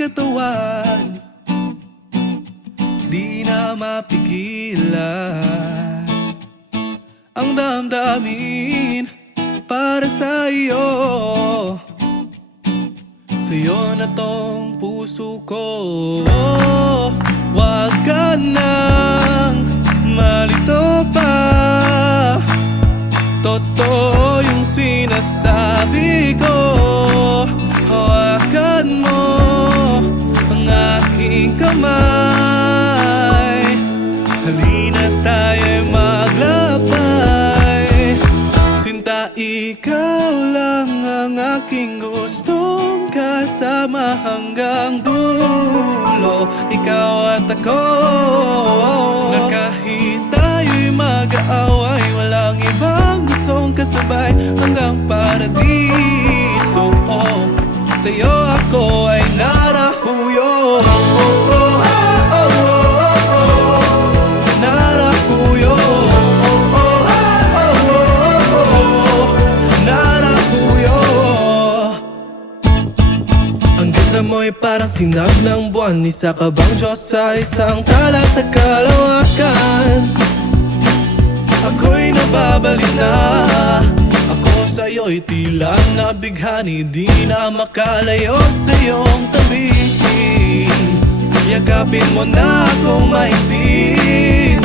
katawan, di na mapigilan ang damdamin para sa iyo. Sa'yo na tong puso ko, wag ka nang malito pa. Totoo yung sinasabi ko. Hawakan mo ang aking kamay, halina tayo'y maglakbay. Sinta, ikaw lang ang aking gustong kasama hanggang dulo. Ikaw at ako, na kahit tayo'y mag-aaway, walang ibang gustong kasabay hanggang paradiso. Sa'yo ako ay narahuyo. Narahuyo. Narahuyo. Ang ganda mo'y parang sinag ng buwan. Isa ka bang Diyos sa isang tala sa kalawakan? Ako'y nababalik na. Ako sa'yo'y tila nabighani, di na makalayo sa iyong tabi. Yakapin mo na akong mahigpit,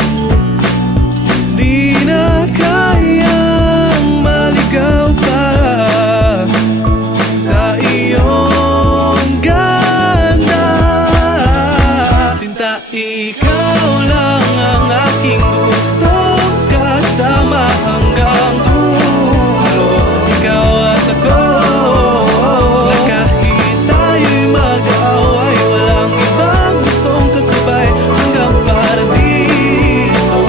di na kayang maligaw pa sa iyong ganda. Sinta, ikaw lang ang aking gustong kasama hanggang dulo. Ikaw at ako, na kahit tayo'y mag-aaway, walang ibang gustong kasabay hanggang paradiso.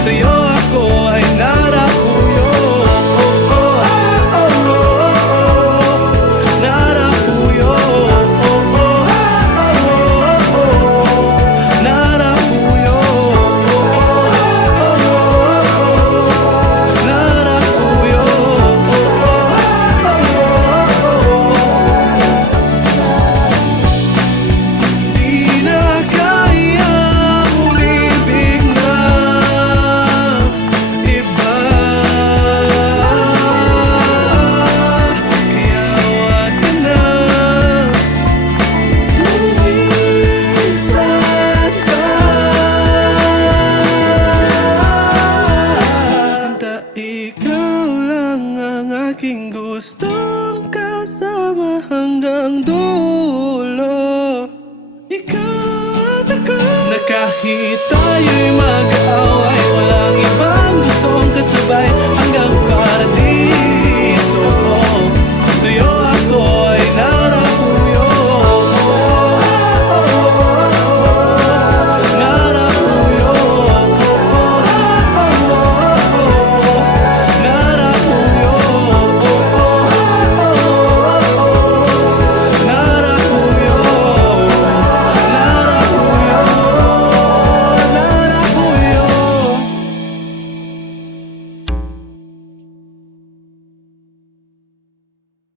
Sa'yo ako ay narahuyo. Narahuyo. Narahuyo. Di na kayang umibig ng iba, kaya wag ka na lumisan pa. Sinta, ikaw lang ang aking gustong kasama hanggang dulo. Ikaw at ako, na kahit tayo'y mag-aaway,